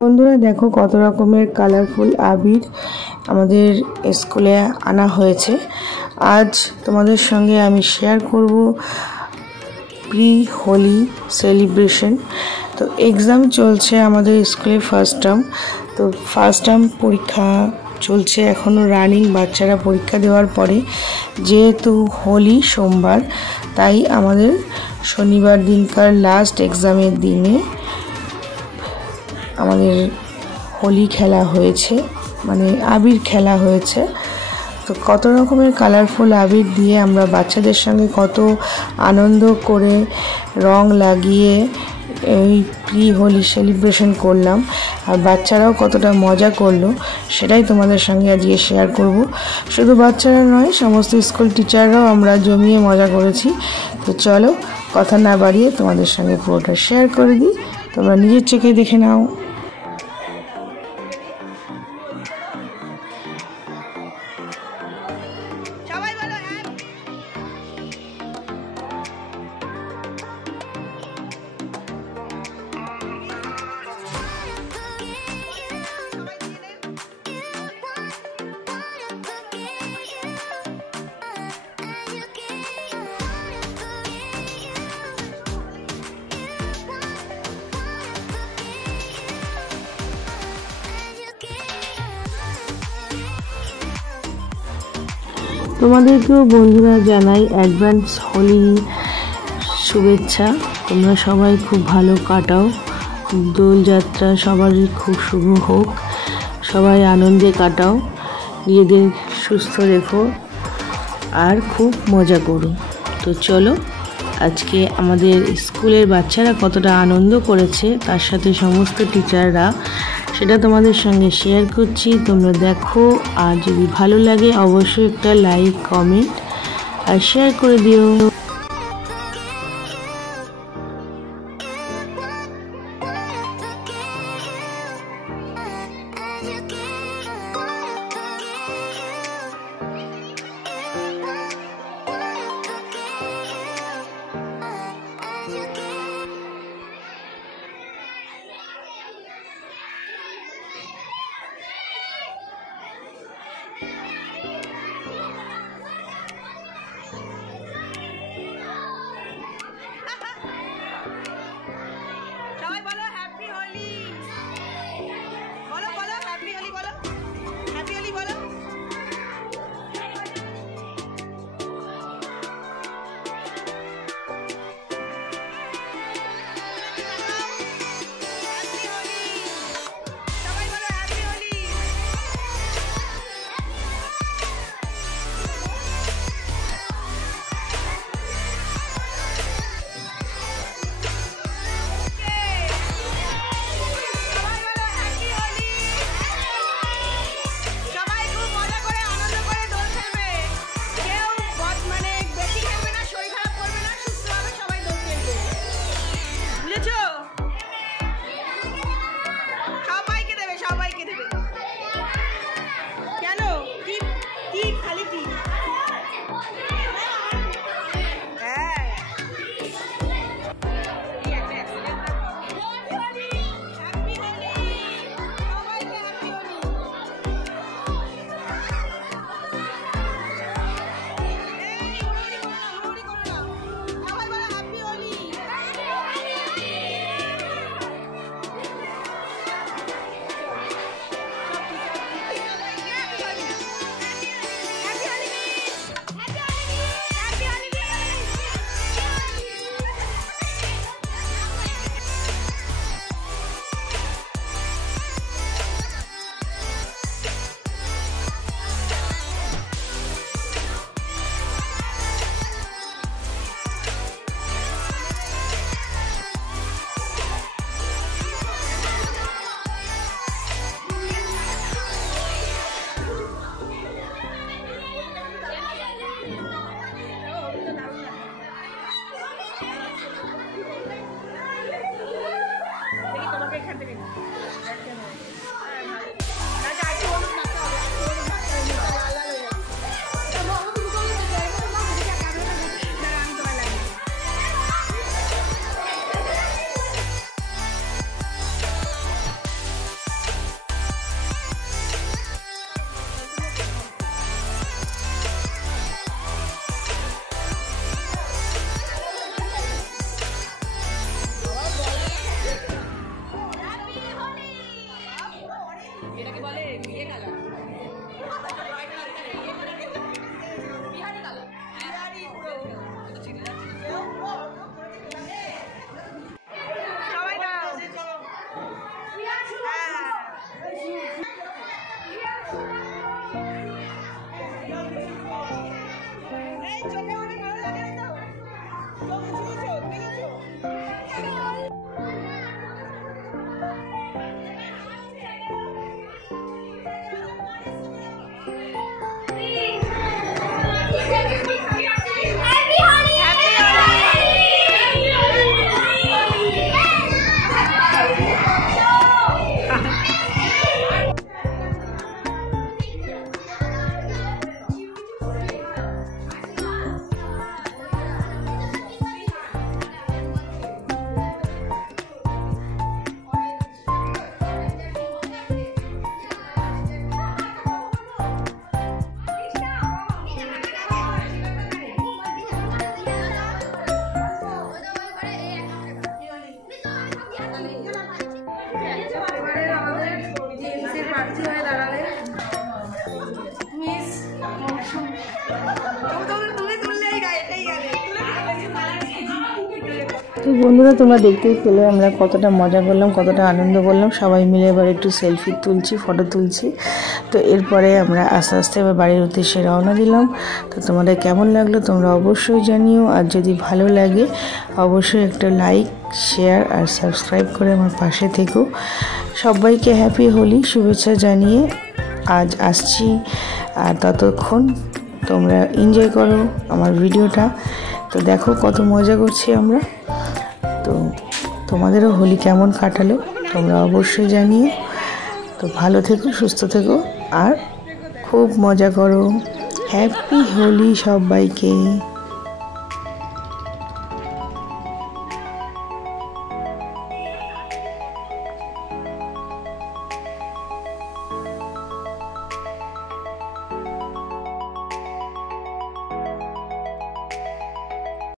বন্ধুরা দেখো কত রকমের কালারফুল আবির আমাদের স্কুলে আনা হয়েছে। আজ তোমাদের সঙ্গে আমি শেয়ার করব প্রি হোলি সেলিব্রেশন। তো এক্সাম চলছে আমাদের স্কুলে ফার্স্ট টার্ম পরীক্ষা চলছে, এখনও রানিং। বাচ্চারা পরীক্ষা দেওয়ার পরে যেহেতু হোলি সোমবার, তাই আমাদের শনিবার দিনকার লাস্ট এক্সামের দিনে আমাদের হোলি খেলা হয়েছে, মানে আবির খেলা হয়েছে। তো কত রকমের কালারফুল আবির দিয়ে আমরা বাচ্চাদের সঙ্গে কত আনন্দ করে রং লাগিয়ে এই প্রি হোলি সেলিব্রেশন করলাম, আর বাচ্চারাও কতটা মজা করলো সেটাই তোমাদের সঙ্গে আজকে শেয়ার করব। শুধু বাচ্চারা নয়, সমস্ত স্কুল টিচাররাও আমরা জমিয়ে মজা করেছি। তো চলো কথা না বাড়িয়ে তোমাদের সঙ্গে পুরোটা শেয়ার করে দিই, তোমরা নিজের চোখে দেখে নাও। তোমাদেরকেও বন্ধুরা জানাই অ্যাডভান্স হোলি শুভেচ্ছা। তোমরা সবাই খুব ভালো কাটাও, দোলযাত্রা সবারই খুব শুভ হোক, সবাই আনন্দে কাটাও, নিজেদের সুস্থ রেখো আর খুব মজা করো। তো চলো আজকে আমাদের স্কুলের বাচ্চারা কতটা আনন্দ করেছে তার সাথে সমস্ত টিচাররা, সেটা তোমাদের সঙ্গে শেয়ার করছি। তোমরা দেখো, আর যদি ভালো লাগে অবশ্যই একটা লাইক, কমেন্ট আর শেয়ার করে দিও। সবাই বলো হ্যাপি হোলি, বলো হ্যাপি হোলি। তো বন্ধুরা, তোমরা দেখতেই পেলে আমরা কতটা মজা করলাম, কতটা আনন্দ করলাম। সবাই মিলে এবার একটু সেলফি তুলছি, ফটো তুলছি। তো এরপরে আমরা আস্তে আস্তে এবার বাড়ির উদ্দেশ্যে রওনা দিলাম। তো তোমাদের কেমন লাগলো তোমরা অবশ্যই জানিও। আর যদি ভালো লাগে অবশ্যই একটা লাইক, শেয়ার আর সাবস্ক্রাইব করে আমার পাশে থেকো। সবাইকে হ্যাপি হোলি শুভেচ্ছা জানিয়ে আজ আসছি। আর ততক্ষণ তোমরা এনজয় করো আমার ভিডিওটা। তো দেখো কত মজা করছি আমরা। তো তোমাদেরও হোলি কেমন কাটালো তোমরা অবশ্যই জানিও। তো ভালো থেকো, সুস্থ থেকো আর খুব মজা করো। হ্যাপি হোলি সবাইকে।